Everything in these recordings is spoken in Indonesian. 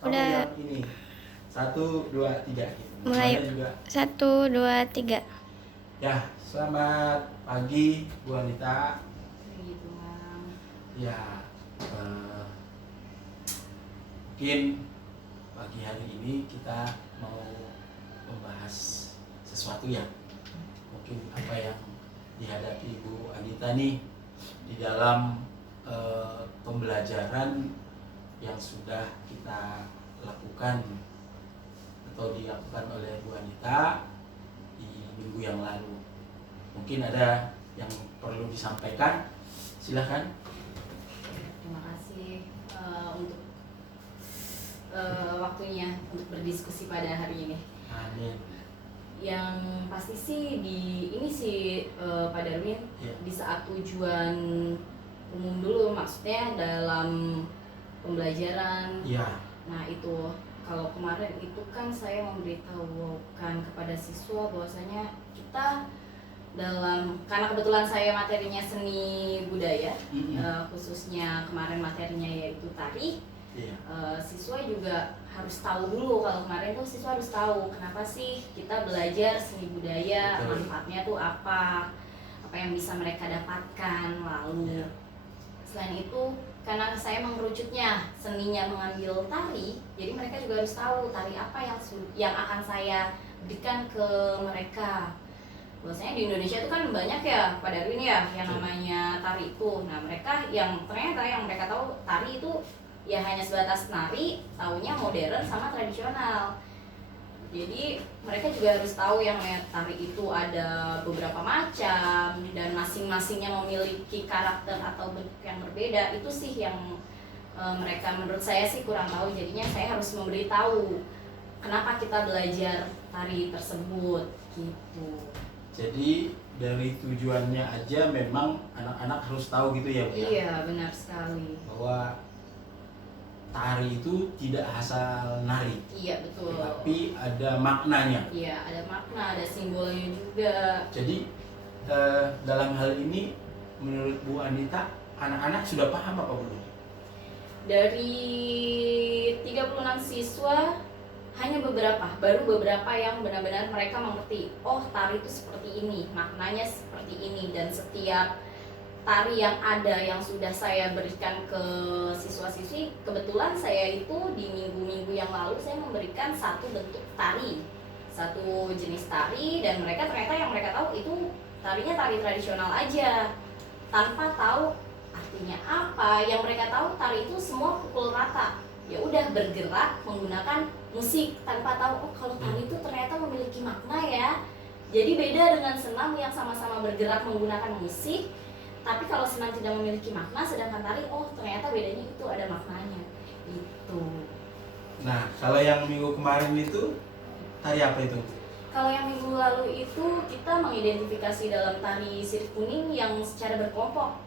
Kamu Udah. yang ini. 1, 2, 3. Mulai. Mana juga. 1, 2, 3. Ya, selamat pagi Bu Anita. Gitu, Bang. Ya, mungkin pagi hari ini kita mau membahas sesuatu ya. Mungkin apa yang dihadapi Bu Anita nih di dalam pembelajaran yang sudah kita lakukan atau dilakukan oleh Bu Anita di minggu yang lalu. Mungkin ada yang perlu disampaikan, silahkan. Terima kasih untuk waktunya untuk berdiskusi pada hari ini. Amin. Yang pasti sih Pak Darwin, Ya. di saat tujuan umum dulu, maksudnya dalam pembelajaran. Ya. Nah itu kalau kemarin itu kan saya memberitahukan kepada siswa bahwasanya kita karena kebetulan saya materinya seni budaya, khususnya kemarin materinya yaitu tari. Iya. Siswa juga harus tahu dulu, kalau kemarin tuh siswa harus tahu kenapa sih kita belajar seni budaya. Betul. Manfaatnya tuh apa yang bisa mereka dapatkan. Lalu selain itu, karena saya mengerucutnya seninya mengambil tari, jadi mereka juga harus tahu tari apa yang akan saya berikan ke mereka. Bahwasanya di Indonesia itu kan banyak ya Pak Darwin ya yang namanya tari itu. Nah mereka ternyata yang mereka tahu tari itu ya hanya sebatas nari, taunya modern sama tradisional. Jadi mereka juga harus tahu yang namanya tari itu ada beberapa macam dan masing-masingnya memiliki karakter atau bentuk yang berbeda. Itu sih yang mereka menurut saya sih kurang tahu. Jadinya saya harus memberitahu kenapa kita belajar tari tersebut gitu. Jadi dari tujuannya aja memang anak-anak harus tahu gitu ya Bu ya? Iya, benar sekali. Bahwa tari itu tidak asal nari. Iya, betul. Tapi ada maknanya. Iya, ada makna, ada simbolnya juga. Jadi dalam hal ini menurut Bu Anita, anak-anak sudah paham apa belum? Dari 36 siswa hanya baru beberapa yang benar-benar mereka mengerti. Oh, tari itu seperti ini, maknanya seperti ini. Dan setiap tari yang ada yang sudah saya berikan ke siswa-siswi, kebetulan saya itu di minggu-minggu yang lalu saya memberikan satu bentuk tari, satu jenis tari, dan mereka ternyata yang mereka tahu itu tarinya tari tradisional aja tanpa tahu artinya apa. Yang mereka tahu tari itu semua pukul rata, ya udah bergerak menggunakan musik tanpa tahu oh kalau tari itu ternyata memiliki makna ya. Jadi beda dengan senam yang sama-sama bergerak menggunakan musik, tapi kalau senam tidak memiliki makna, sedangkan tari oh ternyata bedanya itu ada maknanya itu. Nah, kalau yang minggu kemarin itu tari apa itu? Kalau yang minggu lalu itu kita mengidentifikasi dalam tari sirih kuning yang secara berkelompok.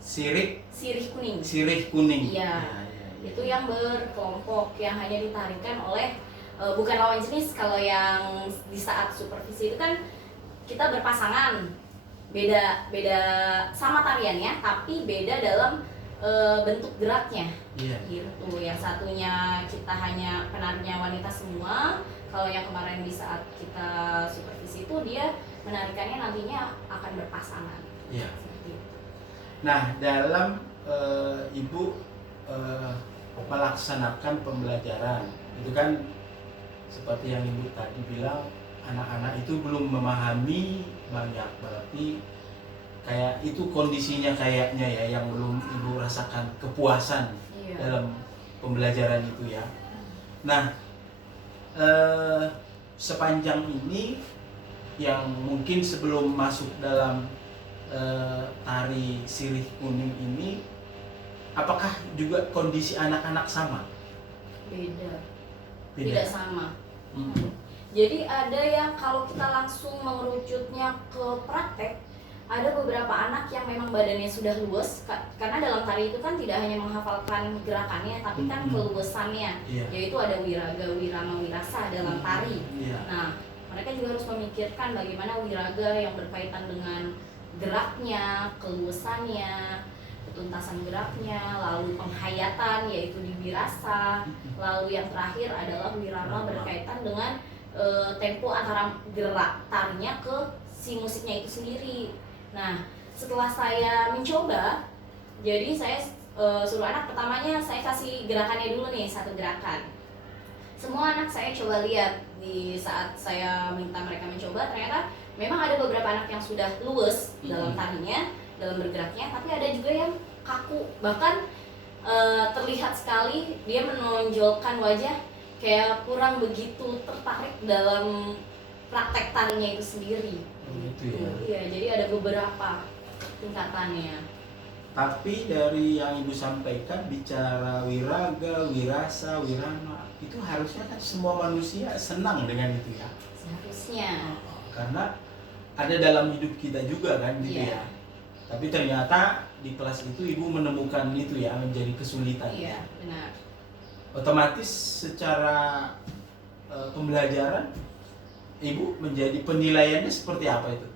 Sirih kuning. Sirih kuning. Iya. Itu yang berkelompok yang hanya ditarikan oleh bukan lawan jenis. Kalau yang di saat supervisi itu kan kita berpasangan, beda sama tariannya tapi beda dalam bentuk geraknya. Iya. Gitu. Yang satunya kita hanya penarinya wanita semua. Kalau yang kemarin di saat kita supervisi itu dia menarikannya nantinya akan berpasangan. Iya. Seperti itu. Nah, dalam Ibu melaksanakan pembelajaran itu kan seperti yang Ibu tadi bilang, anak-anak itu belum memahami banyak, berarti kayak itu kondisinya kayaknya ya yang belum Ibu rasakan kepuasan dalam pembelajaran itu ya. Nah, sepanjang ini yang mungkin sebelum masuk dalam tari sirih kuning ini, apakah juga kondisi anak-anak sama? Beda. Beda. Tidak sama. Jadi ada yang kalau kita langsung mengerucutnya ke praktek, ada beberapa anak yang memang badannya sudah luas, karena dalam tari itu kan tidak hanya menghafalkan gerakannya tapi kan keluasannya, yaitu ada wiraga, wirama, wirasa dalam tari. Nah, mereka juga harus memikirkan bagaimana wiraga yang berkaitan dengan geraknya, keluasannya, tuntasan geraknya, lalu penghayatan yaitu di wirasa, lalu yang terakhir adalah wirama berkaitan dengan tempo antara gerak tarinya ke si musiknya itu sendiri. Nah, setelah saya mencoba, jadi saya suruh anak, pertamanya saya kasih gerakannya dulu nih, satu gerakan. Semua anak saya coba lihat di saat saya minta mereka mencoba, ternyata memang ada beberapa anak yang sudah luwes dalam tarinya, dalam bergeraknya, tapi ada juga yang kaku, bahkan terlihat sekali dia menonjolkan wajah kayak kurang begitu tertarik dalam praktek tarinya itu sendiri. Gitu ya. Iya, jadi ada beberapa tingkatannya. Tapi dari yang Ibu sampaikan bicara wiraga, wirasa, wirama, itu harusnya kan semua manusia senang dengan itu ya. Seharusnya. Karena ada dalam hidup kita juga kan gitu Iya. ya. Tapi ternyata di kelas itu Ibu menemukan itu ya, menjadi kesulitan. Iya, benar. Otomatis secara pembelajaran Ibu menjadi penilaiannya seperti apa itu?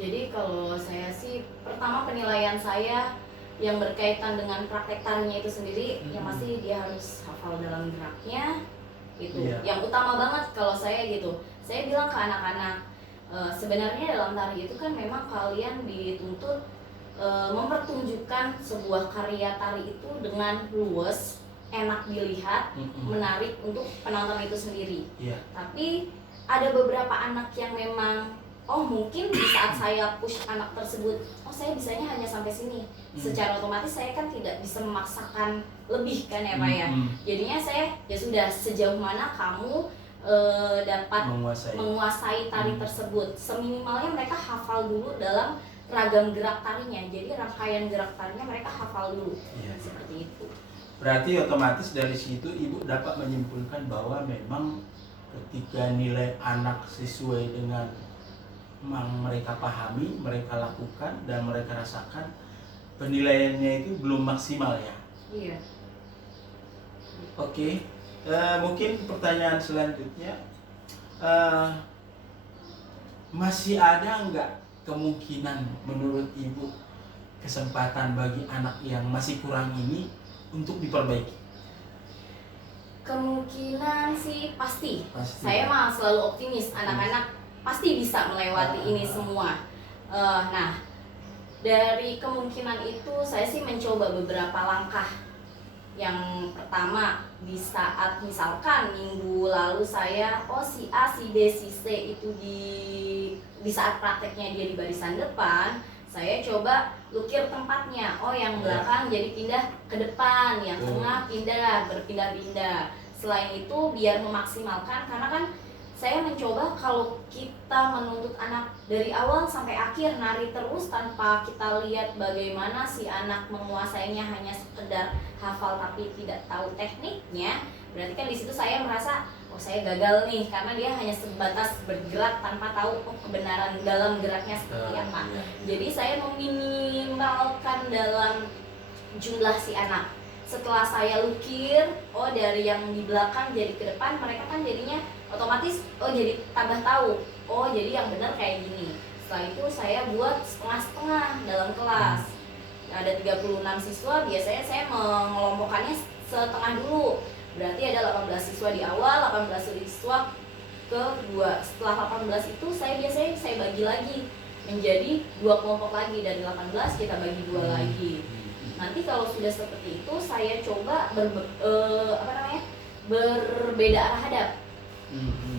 Jadi kalau saya sih, pertama penilaian saya yang berkaitan dengan praktek tarinya itu sendiri, yang pasti dia harus hafal dalam geraknya, itu Iya. yang utama banget kalau saya gitu. Saya bilang ke anak-anak, sebenarnya dalam tari itu kan memang kalian dituntut mempertunjukkan sebuah karya tari itu dengan luwes, enak dilihat, menarik untuk penonton itu sendiri. Iya. Tapi ada beberapa anak yang memang mungkin di saat saya push anak tersebut, saya bisanya hanya sampai sini. Secara otomatis saya kan tidak bisa memaksakan lebih kan ya Pak ya. Jadinya saya ya sudah, sejauh mana kamu dapat menguasai tari tersebut. Seminimalnya mereka hafal dulu dalam ragam gerak tarinya. Jadi rangkaian gerak tarinya mereka hafal dulu. Iya. Seperti itu. Berarti otomatis dari situ Ibu dapat menyimpulkan bahwa memang ketika nilai anak sesuai dengan yang mereka pahami, mereka lakukan, dan mereka rasakan, penilaiannya itu belum maksimal ya. Iya. Oke, mungkin pertanyaan selanjutnya, masih ada nggak kemungkinan menurut Ibu kesempatan bagi anak yang masih kurang ini untuk diperbaiki? Kemungkinan sih pasti. Pasti. Saya mah selalu optimis, anak-anak pasti bisa melewati ini semua. Nah, dari kemungkinan itu saya sih mencoba beberapa langkah. Yang pertama, di saat misalkan minggu lalu saya, si A, si B, si C itu di saat prakteknya dia di barisan depan, saya coba lukir tempatnya. Yang belakang jadi pindah ke depan, yang tengah pindah, berpindah-pindah. Selain itu biar memaksimalkan, karena kan saya mencoba kalau kita menuntut anak dari awal sampai akhir nari terus tanpa kita lihat bagaimana si anak menguasainya, hanya sekedar hafal tapi tidak tahu tekniknya, berarti kan di situ saya merasa saya gagal nih, karena dia hanya sebatas bergerak tanpa tahu kebenaran dalam geraknya seperti apa. Jadi saya meminimalkan dalam jumlah si anak. Setelah saya lukir, dari yang di belakang jadi ke depan, mereka kan jadinya otomatis jadi tambah tahu, jadi yang benar kayak gini. Setelah itu saya buat setengah-setengah dalam kelas. Ada 36 siswa, biasanya saya mengelompokkannya setengah dulu. Berarti ada 18 siswa di awal, 18 siswa kedua. Setelah 18 itu saya biasanya bagi lagi menjadi 2 kelompok lagi, dari 18 kita bagi 2 lagi. Nanti kalau sudah seperti itu saya coba berbeda arah hadap.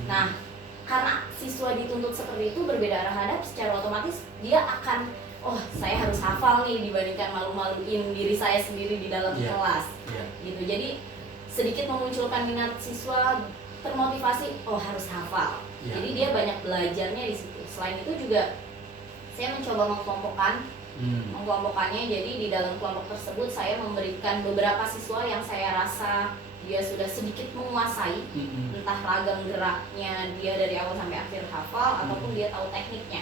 Nah, karena siswa dituntut seperti itu, berbeda arah hadap, secara otomatis dia akan saya harus hafal nih, dibandingkan malu-maluin diri saya sendiri di dalam kelas. Gitu. Jadi sedikit memunculkan minat siswa, termotivasi harus hafal. Jadi dia banyak belajarnya di situ. Selain itu juga saya mencoba mengkelompokkannya. Jadi di dalam kelompok tersebut saya memberikan beberapa siswa yang saya rasa dia sudah sedikit menguasai, entah ragam geraknya dia dari awal sampai akhir hafal, ataupun dia tahu tekniknya.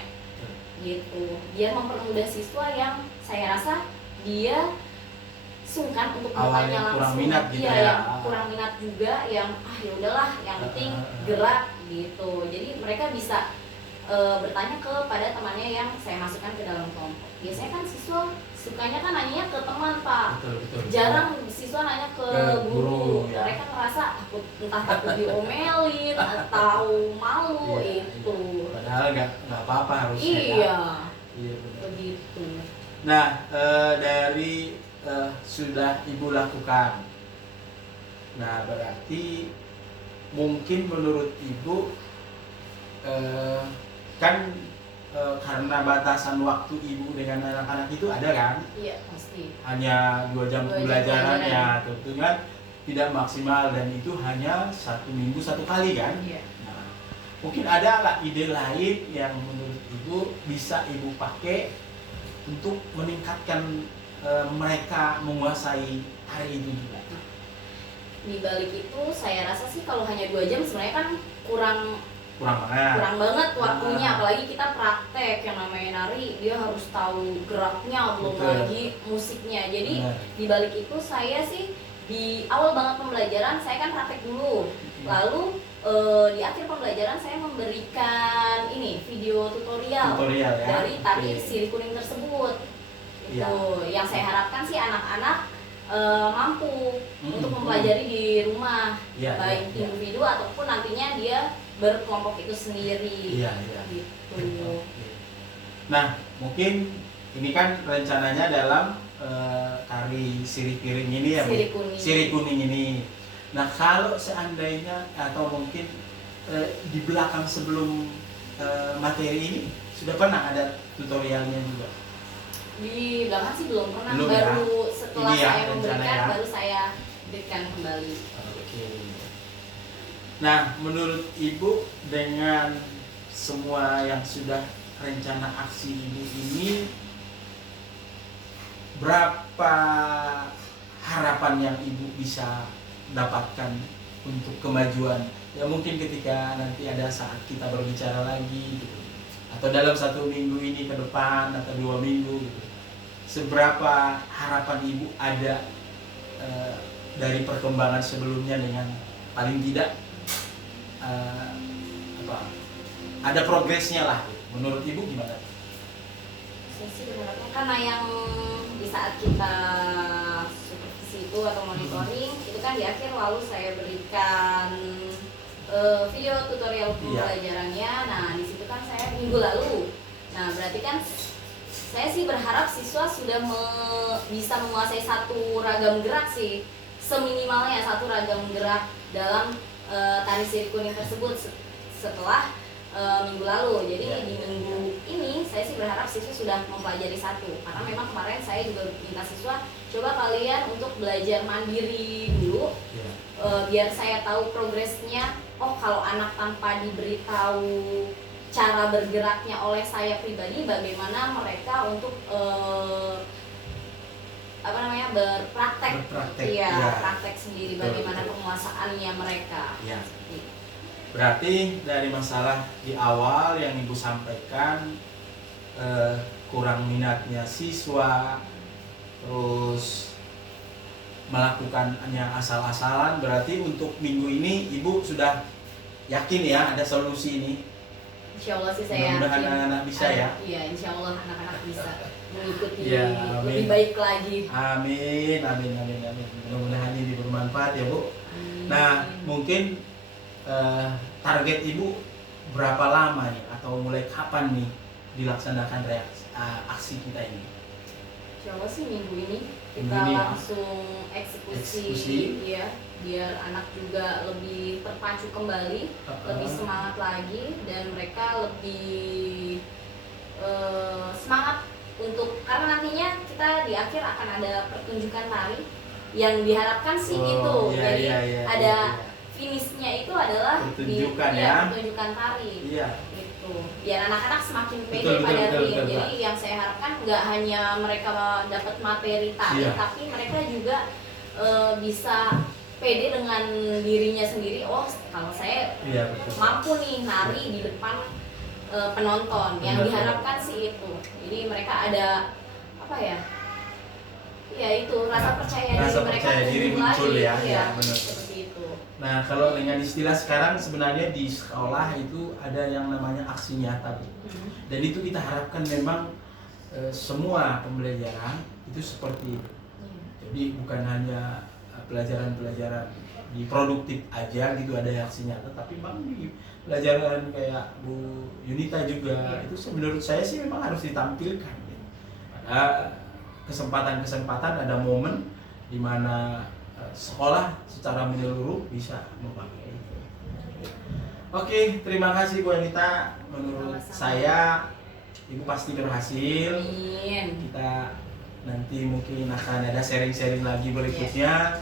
Gitu. Biar mempermudah siswa yang saya rasa dia sungkan untuk bertanya langsung. Kurang minat gitu yang kurang minat juga, yang ya udahlah, yang penting gerak gitu. Jadi mereka bisa bertanya kepada temannya yang saya masukkan ke dalam kelompok. Biasanya kan siswa sukanya kan nanyanya ke teman Pak, betul. jarang siswa nanya ke Ke guru. guru, ya. Mereka ngerasa takut diomelin atau malu Iya, itu. Padahal nggak apa-apa harusnya. Iya, Iya benar. begitu. Nah, dari sudah Ibu lakukan, nah berarti mungkin menurut Ibu kan karena batasan waktu Ibu dengan anak-anak itu ada kan? Iya pasti. Hanya 2 jam 2 jam pembelajaran pelajaran. ya, tentu kan tidak maksimal dan itu hanya 1 minggu 1 kali kan? Iya. Nah, mungkin ada nggak ide lain yang menurut Ibu bisa Ibu pakai untuk meningkatkan mereka menguasai tari itu juga? Di balik itu saya rasa sih kalau hanya 2 jam sebenarnya kan kurang Kurang banget waktunya, Ah. apalagi kita praktek yang namanya nari dia harus tahu geraknya, belum Betul. lagi musiknya. Jadi Benar. di balik itu saya sih di awal banget pembelajaran saya kan praktek dulu, lalu di akhir pembelajaran saya memberikan ini video tutorial Tutorial ya. dari tari Oke. sirip kuning tersebut. Iya. Itu yang saya harapkan sih anak-anak mampu untuk Mm-mm. mempelajari di rumah, Iya, baik iya. individu ataupun nantinya dia berkelompok itu sendiri. Iya, iya. Gitu. Oke. Nah, mungkin ini kan rencananya dalam tari sirip piring ini ya, Bu? Sirip kuning. Sirip kuning ini. Nah, kalau seandainya atau mungkin di belakang sebelum materi ini sudah pernah ada tutorialnya juga? Di belakang sih belum pernah, Belum ya? baru setelah Ini ya, saya rencana memberikan ya? baru saya berikan kembali. Oke. Nah, menurut Ibu dengan semua yang sudah rencana aksi Ibu ini, berapa harapan yang Ibu bisa dapatkan untuk kemajuan? Ya mungkin ketika nanti ada saat kita berbicara lagi gitu. Atau dalam 1 minggu ini ke depan atau 2 minggu gitu. Seberapa harapan Ibu ada dari perkembangan sebelumnya dengan paling tidak ada progresnya lah gitu. Menurut Ibu gimana? Saya sih berharapnya karena yang di saat kita supervisi itu atau monitoring itu kan di akhir lalu saya berikan video tutorial pembelajarannya. Nah di situ kan saya minggu lalu. Nah berarti kan saya sih berharap siswa sudah bisa menguasai satu ragam gerak sih, seminimalnya satu ragam gerak dalam tari sirip kuning tersebut setelah minggu lalu. Jadi di minggu ini saya sih berharap siswa sudah mempelajari satu, karena memang kemarin saya juga minta siswa coba kalian untuk belajar mandiri dulu, biar saya tahu progresnya. Oh kalau anak tanpa diberitahu cara bergeraknya oleh saya pribadi, bagaimana mereka untuk berpraktek, praktek sendiri, bagaimana penguasaannya mereka. Ya. Berarti dari masalah di awal yang Ibu sampaikan, kurang minatnya siswa, terus melakukannya asal-asalan, berarti untuk minggu ini Ibu sudah yakin ya ada solusi ini? Insya Allah sih saya Mudah-mudahan yakin anak-anak bisa ya? Iya, insya Allah anak-anak bisa mengikuti Ya, lebih baik lagi. Amin. Mudah-mudahan ini bermanfaat ya Bu. Nah, mungkin target Ibu berapa lama nih atau mulai kapan nih dilaksanakan aksi kita ini? Insya Allah sih minggu ini kita Minggu ini ya? langsung eksekusi ya, biar anak juga lebih terpacu kembali, lebih semangat lagi, dan mereka lebih semangat untuk, karena nantinya kita di akhir akan ada pertunjukan tari yang diharapkan sih itu. Jadi ada finishnya itu adalah pertunjukan ya? pertunjukan tari. Iya. Gitu. Biar anak-anak semakin pede Betul, pada betul, ring. betul. Jadi yang saya harapkan nggak hanya mereka dapat materi tari, Iya. tapi mereka juga bisa pede dengan dirinya sendiri. Oh, kalau saya mampu nih nari di depan penonton. Yang Benar, diharapkan sih itu. Jadi mereka ada apa ya? Ya itu rasa percaya diri mereka muncul lagi. ya. Ya, Benar. seperti itu. Nah, kalau dengan istilah sekarang sebenarnya di sekolah itu ada yang namanya aksi nyata, Bu. Dan itu kita harapkan memang semua pembelajaran itu seperti itu. Jadi bukan hanya pelajaran-pelajaran di produktif aja gitu ada aksi nyata, tapi memang di pelajaran kayak Bu Yunita juga itu menurut saya sih memang harus ditampilkan. Pada kesempatan-kesempatan ada momen di mana sekolah secara menyeluruh bisa memakai itu. Oke, terima kasih Bu Yunita. Menurut saya Ibu pasti berhasil. Amin. Kita nanti mungkin akan ada sharing-sharing lagi berikutnya.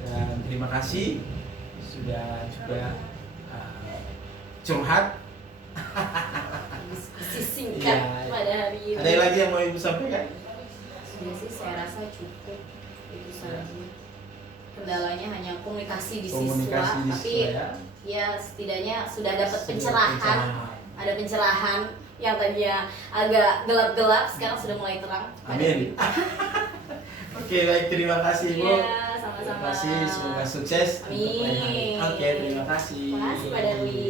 Dan terima kasih sudah juga curhat. Diskusi singkat Iya. pada hari ini. Ada lagi yang mau Ibu sampaikan? Sudah sih, saya rasa cukup itu saja. Kendalanya hanya komunikasi di Komunikasi di siswa, tapi siswa, ya. ya setidaknya sudah dapat Sudah pencerahan. Ada pencerahan yang tadinya agak gelap-gelap, sekarang sudah mulai terang. Amin. Oke, baik, terima kasih Bu. Iya, Terima sama-sama. kasih, semoga sukses. untuk lain hari. Amin. Oke, terima kasih. Terima kasih Pak Darwi.